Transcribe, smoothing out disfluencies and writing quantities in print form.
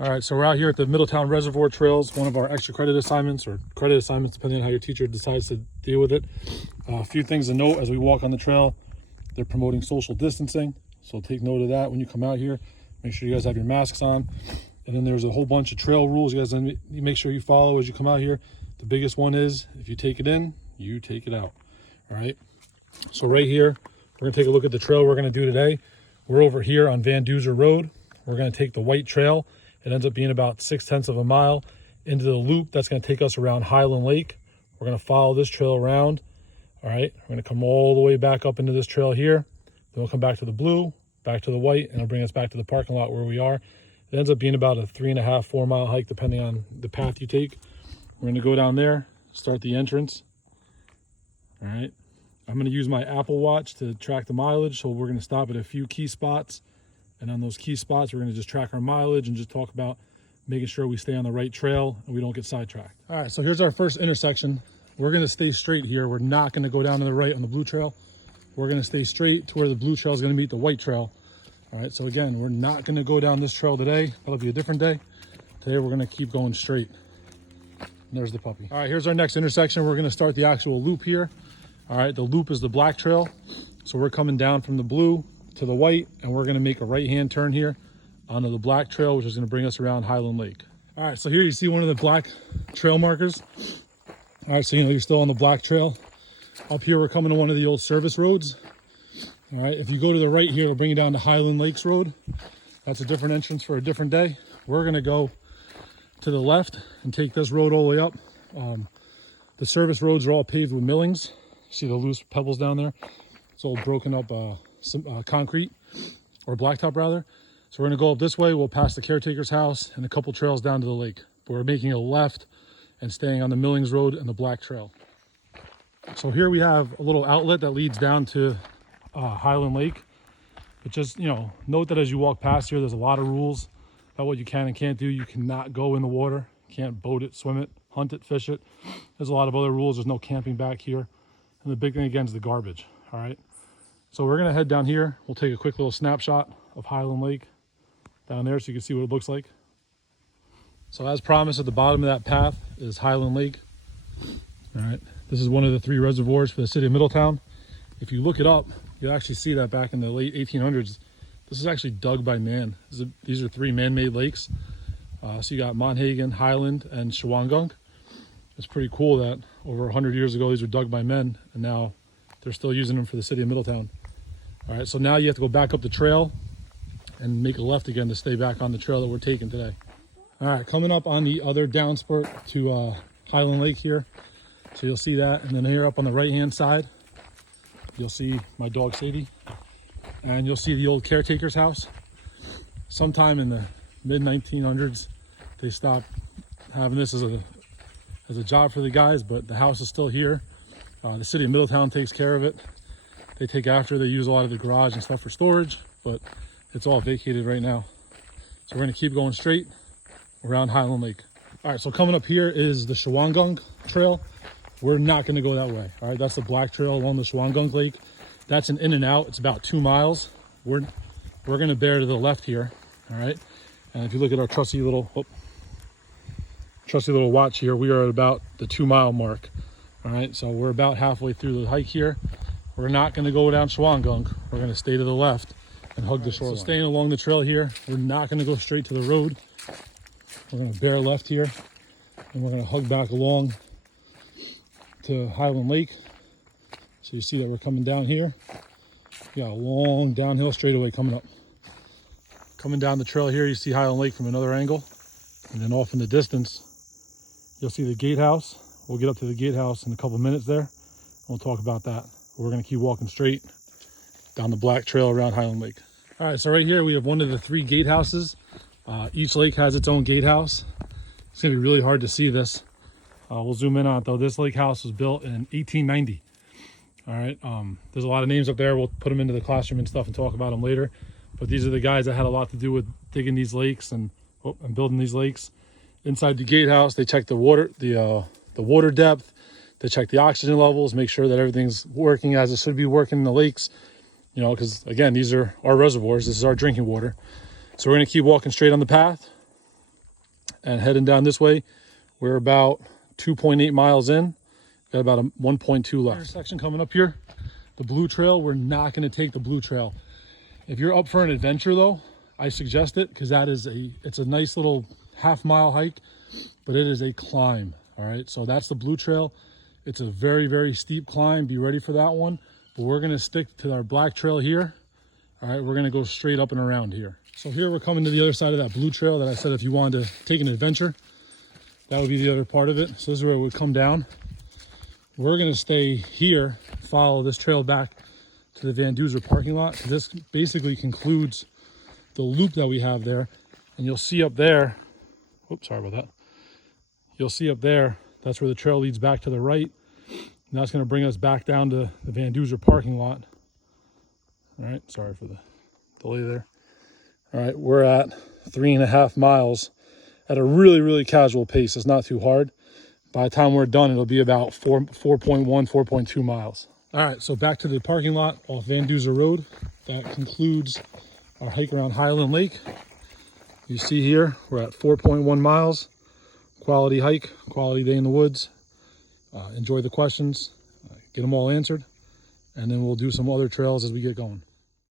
All right, so we're out here at the Middletown Reservoir Trails, one of our extra credit assignments, or credit assignments depending on how your teacher decides to deal with it. A few things to note as we walk on the trail. They're promoting social distancing, so take note of that when you come out here. Make sure you guys have your masks on. And then there's a whole bunch of trail rules you guys need to make sure you follow as you come out here. The biggest one is if you take it in, you take it out. All right, so right here, we're gonna take a look at the trail we're gonna do today. We're over here on Duzer Road. We're gonna take the white trail. It ends up being about 6/10 of a mile into the loop. That's going to take us around Highland Lake. We're going to follow this trail around. All right, we're going to come all the way back up into this trail here. Then we'll come back to the blue, back to the white, and it'll bring us back to the parking lot where we are. It ends up being about a 3.5, 4 mile hike depending on the path you take. We're going to go down there, start the entrance. All right, I'm going to use my Apple Watch to track the mileage. So we're going to stop at a few key spots. And on those key spots, we're going to just track our mileage and just talk about making sure we stay on the right trail and we don't get sidetracked. All right, so here's our first intersection. We're going to stay straight here. We're not going to go down to the right on the blue trail. We're going to stay straight to where the blue trail is going to meet the white trail. All right, so again, we're not going to go down this trail today. That'll be a different day. Today, we're going to keep going straight. And there's the puppy. All right, here's our next intersection. We're going to start the actual loop here. All right, the loop is the black trail. So we're coming down from the blue to the white, and we're going to make a right-hand turn here onto the black trail, which is going to bring us around Highland Lake. All right, so here you see one of the black trail markers. All right, so you know you're still on the black trail. Up here, we're coming to one of the old service roads. All right, if you go to the right here, it'll bring you down to Highland Lakes Road. That's a different entrance for a different day. We're going to go to the left and take this road all the way up. The service roads are all paved with millings. See the loose pebbles down there? It's all broken up concrete, or blacktop rather. So we're going to go up this way. We'll pass the caretaker's house and a couple trails down to the lake. But we're making a left and staying on the Millings Road and the black trail. So here we have a little outlet that leads down to Highland Lake. But just, note that as you walk past here, there's a lot of rules about what you can and can't do. You cannot go in the water. You can't boat it, swim it, hunt it, fish it. There's a lot of other rules. There's no camping back here. And the big thing again is the garbage. All right. So we're going to head down here. We'll take a quick little snapshot of Highland Lake down there so you can see what it looks like. So as promised, at the bottom of that path is Highland Lake. All right, this is one of the 3 reservoirs for the City of Middletown. If you look it up, you'll actually see that back in the late 1800s, this is actually dug by man. These are 3 man-made lakes. So you got Monhegan, Highland, and Shawangunk. It's pretty cool that over 100 years ago, these were dug by men, and now they're still using them for the City of Middletown. All right, so now you have to go back up the trail and make a left again to stay back on the trail that we're taking today. All right, coming up on the other downspurt to Highland Lake here. So you'll see that. And then here up on the right-hand side, you'll see my dog Sadie. And you'll see the old caretaker's house. Sometime in the mid-1900s, they stopped having this as a job for the guys, but the house is still here. The City of Middletown takes care of it. They take after. They use a lot of the garage and stuff for storage, but it's all vacated right now. So we're going to keep going straight around Highland Lake. All right, so coming up here is the Shawangunk Trail. We're not going to go that way. All right, that's the black trail along the Shawangunk Lake. That's an in and out. It's about 2 miles. We're going to bear to the left here. All right, and if you look at our trusty little watch here, we are at about the 2 mile mark. All right, so we're about halfway through the hike here. We're not going to go down Shawangunk. We're going to stay to the left and hug the shoreline. So staying along the trail here, we're not going to go straight to the road. We're going to bear left here, and we're going to hug back along to Highland Lake. So you see that we're coming down here. We got a long downhill straightaway coming up. Coming down the trail here, you see Highland Lake from another angle. And then off in the distance, you'll see the gatehouse. We'll get up to the gatehouse in a couple minutes there. And we'll talk about that. We're going to keep walking straight down the black trail around Highland Lake. All right, so right here we have one of the 3 gatehouses. Each lake has its own gatehouse. It's going to be really hard to see this. We'll zoom in on it though. This lake house was built in 1890. All right, there's a lot of names up there. We'll put them into the classroom and stuff and talk about them later. But these are the guys that had a lot to do with digging these lakes and building these lakes. Inside the gatehouse, they check the water depth. They check the oxygen levels, make sure that everything's working as it should be working in the lakes. Because again, these are our reservoirs. This is our drinking water. So we're going to keep walking straight on the path. And heading down this way, we're about 2.8 miles in. Got about a 1.2 left. Intersection coming up here, the blue trail. We're not going to take the blue trail. If you're up for an adventure though, I suggest it, because it's a nice little half-mile hike, but it is a climb. All right, so that's the blue trail. It's a very, very steep climb. Be ready for that one. But we're going to stick to our black trail here. All right, we're going to go straight up and around here. So here we're coming to the other side of that blue trail that I said if you wanted to take an adventure, that would be the other part of it. So this is where it would come down. We're going to stay here, follow this trail back to the Van Duzer parking lot. This basically concludes the loop that we have there. And you'll see up there, oops, sorry about that. You'll see up there, that's where the trail leads back to the right. And that's going to bring us back down to the Van Duzer parking lot. All right, sorry for the delay there. All right, we're at 3.5 miles at a really, really casual pace. It's not too hard. By the time we're done, it'll be about 4.1, 4.2 miles. All right, so back to the parking lot off Van Duzer Road. That concludes our hike around Highland Lake. You see here, we're at 4.1 miles. Quality hike, quality day in the woods. Enjoy the questions, get them all answered, and then we'll do some other trails as we get going.